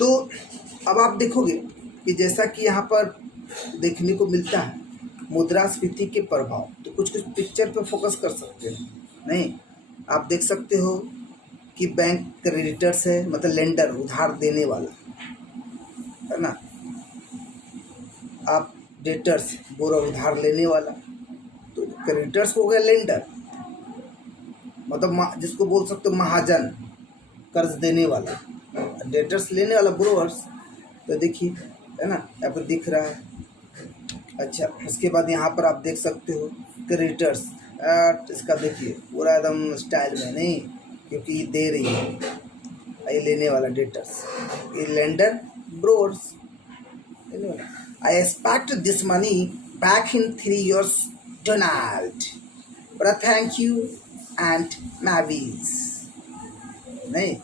तो अब आप देखोगे कि जैसा कि यहाँ पर देखने को मिलता है मुद्रास्फीति के प्रभाव, तो कुछ कुछ पिक्चर पे फोकस कर सकते हैं। नहीं, आप देख सकते हो कि बैंक क्रेडिटर्स है, मतलब लेंडर, उधार देने वाला, है ना। आप डेटर्स, बोरा, उधार लेने वाला। तो क्रेडिटर्स हो गया लेंडर, मतलब जिसको बोल सकते हो महाजन, कर्ज देने वाला। डेटर्स लेने वाला ब्रोअर्स। तो देखिए, है ना, यहाँ पर दिख रहा है। अच्छा, उसके बाद यहाँ पर आप देख सकते हो क्रेडिटर्स। इसका देखिए पूरा एकदम स्टाइल में, नहीं क्योंकि ये दे रही है, ये लेने वाला डेटर्स, ये लेंडर, ब्रोअर्स, लेने वाला। I expect this money back in 3 years, Donald, बड़ा थैंक यू एंड मैवीज। नहीं,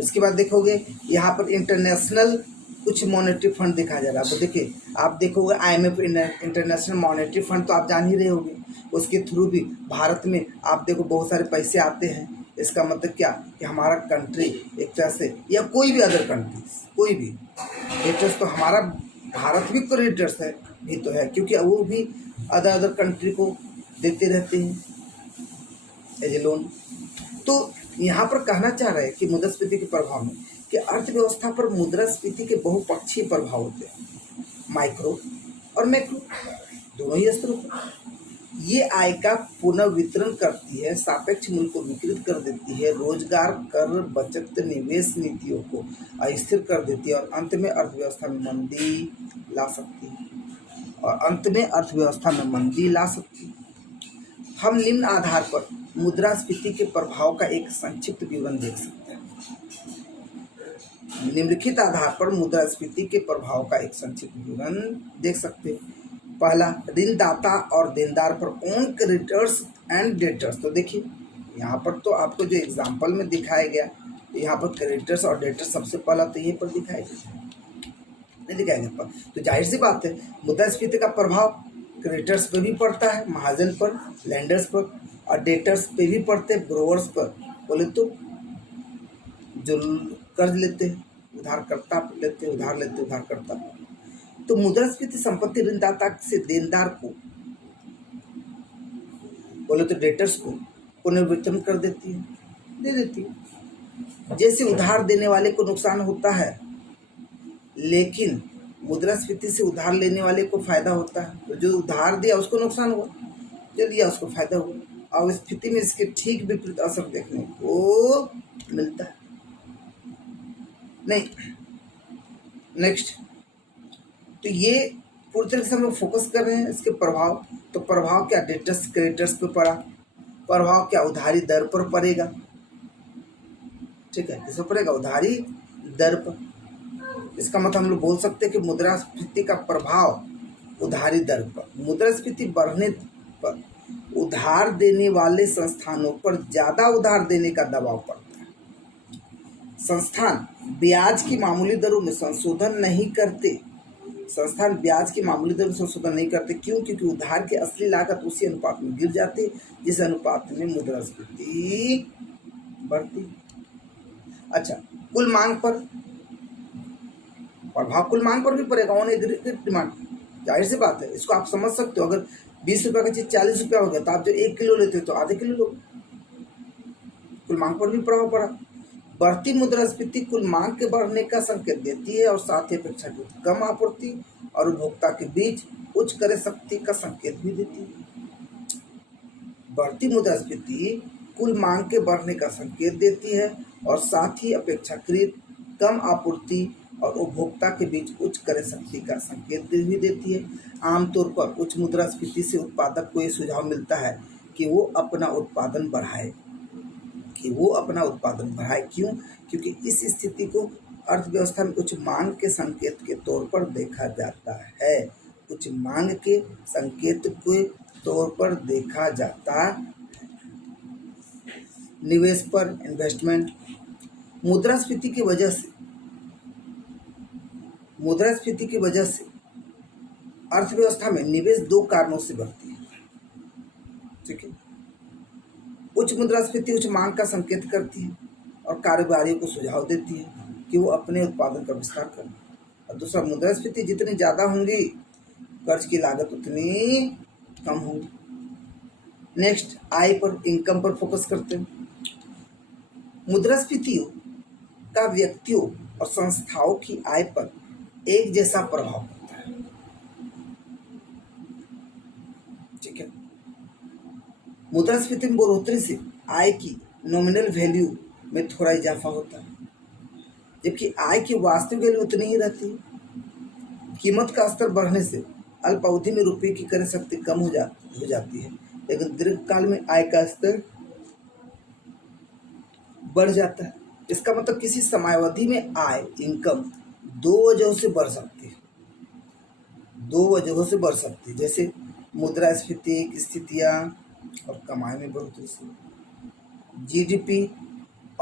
उसके बाद देखोगे यहाँ पर इंटरनेशनल कुछ मॉनेटरी फंड दिखाया जा रहा है। तो देखिए, आप देखोगे IMF, इंटरनेशनल मॉनेटरी फंड, तो आप जान ही रहे होंगे, उसके थ्रू भी भारत में आप देखो बहुत सारे पैसे आते हैं। इसका मतलब क्या कि हमारा कंट्री एक तरह से, या कोई भी अदर कंट्री, कोई भी क्रेडिटर्स, तो हमारा भारत भी क्रेडिटर्स है भी तो है, क्योंकि वो भी अदर कंट्री को देते रहते हैं एज ए लोन। तो यहाँ पर कहना चाह रहे हैं कि मुद्रास्फीति के प्रभाव में कि अर्थव्यवस्था पर मुद्रास्फीति के बहुपक्षीय प्रभाव होते हैं, माइक्रो और मैक्रो, दोनों ही स्तरों पर। ये आय का पुनर्वितरण करती है, सापेक्ष मूल्य को विकृत कर देती है, रोजगार, कर, बचत, निवेश नीतियों को अस्थिर कर देती है और अंत में अर्थव्यवस्था में मंदी ला सकती है। हम निम्न आधार पर मुद्रास्फीति के प्रभाव का एक संक्षिप्त विवरण देख सकते हैं। निम्नलिखित आधार पर मुद्रास्फीति के प्रभाव का एक संक्षिप्त विवरण देख सकते हैं। पहला, ऋणदाता और देनदार पर ओन क्रेडिटर्स एंड डेटर्स। तो देखिए यहाँ पर तो आपको जो एग्जांपल में दिखाया गया, यहाँ पर क्रेडिटर्स और डेटर्स सबसे पहला तो यहीं पर दिखाया गया, नहीं दिखाया गया। तो जाहिर सी बात है मुद्रास्फीति का प्रभाव क्रेडिटर्स पे भी पड़ता है, महाजन पर, लेंडर्स पर, और डेटर्स पे भी पड़ते हैं, ब्रोवर्स पर, बोले तो जो कर्ज लेते हैं, उधारकर्ता लेते, उधारकर्ता। तो मुद्रास्फीति संपत्ति ऋणदाता से देनदार को, बोले तो डेटर्स को पुनर्वितरण कर देती है, दे देती है। जैसे उधार देने वाले को नुकसान होता है, लेकिन मुद्रास्फीति से उधार लेने वाले को फायदा होता है। तो जो उधार दिया उसको नुकसान हुआ, जो लिया उसको फायदा हुआ। और स्थिति में इसके ठीक विपरीत असर देखने को मिलता है। नहीं, नेक्स्ट, तो ये पूरी तरह से हम लोग फोकस कर रहे हैं इसके प्रभाव। तो प्रभाव क्या डेटर्स क्रेडिटर्स पे पड़ा, प्रभाव क्या उधारी दर पर पड़ेगा, ठीक है, किस पर पड़ेगा, उधारी दर पर। इसका मतलब हम लोग बोल सकते हैं कि मुद्रास्फीति का प्रभाव उधारी दर पर। मुद्रास्फीति बढ़ने पर उधार देने वाले संस्थानों पर ज्यादा उधार देने का दबाव पड़ता है। संस्थान ब्याज की मामूली दरों में संशोधन नहीं करते, क्यों? क्योंकि उधार की असली लागत उसी अनुपात में गिर जाती है जिस अनुपात में मुद्रास्फीति बढ़ती। अच्छा, कुल मांग पर प्रभाव, कुल मांग पर भी पड़ेगा, ऑन एग्रीगेट डिमांड। जाहिर सी बात है, इसको आप समझ सकते हो। अगर 20 रुपये का चीज 40 रुपया हो गया, तो आप जो 1 किलो लेते हो तो आधे किलो लो, कुल मांग पर भी प्रभाव पड़ा। बढ़ती मुद्रास्फीति कुल मांग के बढ़ने का संकेत देती है और साथ ही अपेक्षाकृत कम आपूर्ति और उपभोक्ता के बीच उच्च क्रय शक्ति का संकेत भी देती है। बढ़ती मुद्रास्फीति कुल मांग के बढ़ने का संकेत देती है और साथ ही अपेक्षाकृत कम आपूर्ति और उपभोक्ता के बीच उच्च क्रय शक्ति का संकेत भी देती है। आमतौर पर उच्च मुद्रास्फीति से उत्पादक को ये सुझाव मिलता है कि वो अपना उत्पादन बढ़ाए, क्यों? क्योंकि इस स्थिति को अर्थव्यवस्था में उच्च मांग के संकेत के तौर पर देखा जाता है, उच्च मांग के संकेत के तौर पर देखा जाता। निवेश पर, इन्वेस्टमेंट। मुद्रास्फीति की वजह से अर्थव्यवस्था में निवेश 2 कारणों से बढ़ती है, ठीक है। उच्च मुद्रास्फीति उच्च मांग का संकेत करती है और कारोबारियों को सुझाव देती है कि वो अपने उत्पादन का विस्तार करें। और दूसरा, मुद्रास्फीति जितनी ज़्यादा होंगी कर्ज की लागत उतनी कम होगी। नेक्स्ट, आय पर, इनकम पर फोकस करते हैं। मुद्रास्फीति का व्यक्तियों और संस्थाओं की आय पर एक जैसा प्रभाव पड़ता है। ठीक है। मुद्रास्फीति में बढ़ोतरी से आय की नॉमिनल वैल्यू में थोड़ा इजाफा होता है, जबकि आय की वास्तविक वैल्यू उतनी ही रहती है। कीमत का स्तर बढ़ने से अल्पावधि में रुपये की क्रय शक्ति कम हो जाती है, लेकिन दीर्घकाल में आय का स्तर बढ़ जाता है। इसका मतलब किसी समयावधि में आय, इनकम दो वजहों से बढ़ सकती है, दो वजहों से बढ़ सकती है, जैसे मुद्रास्फीति स्थितियाँ और कमाई में बढ़ोतरी से। जीडीपी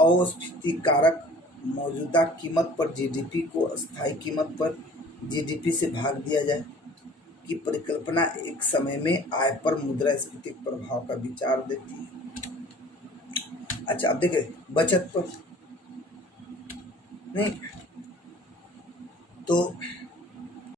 अस्फीति कारक, मौजूदा कीमत पर जीडीपी को अस्थायी कीमत पर जीडीपी से भाग दिया जाए की परिकल्पना एक समय में आय पर मुद्रास्फीति प्रभाव का विचार देती है। अच्छा, अब देखें बचत पर। नहीं तो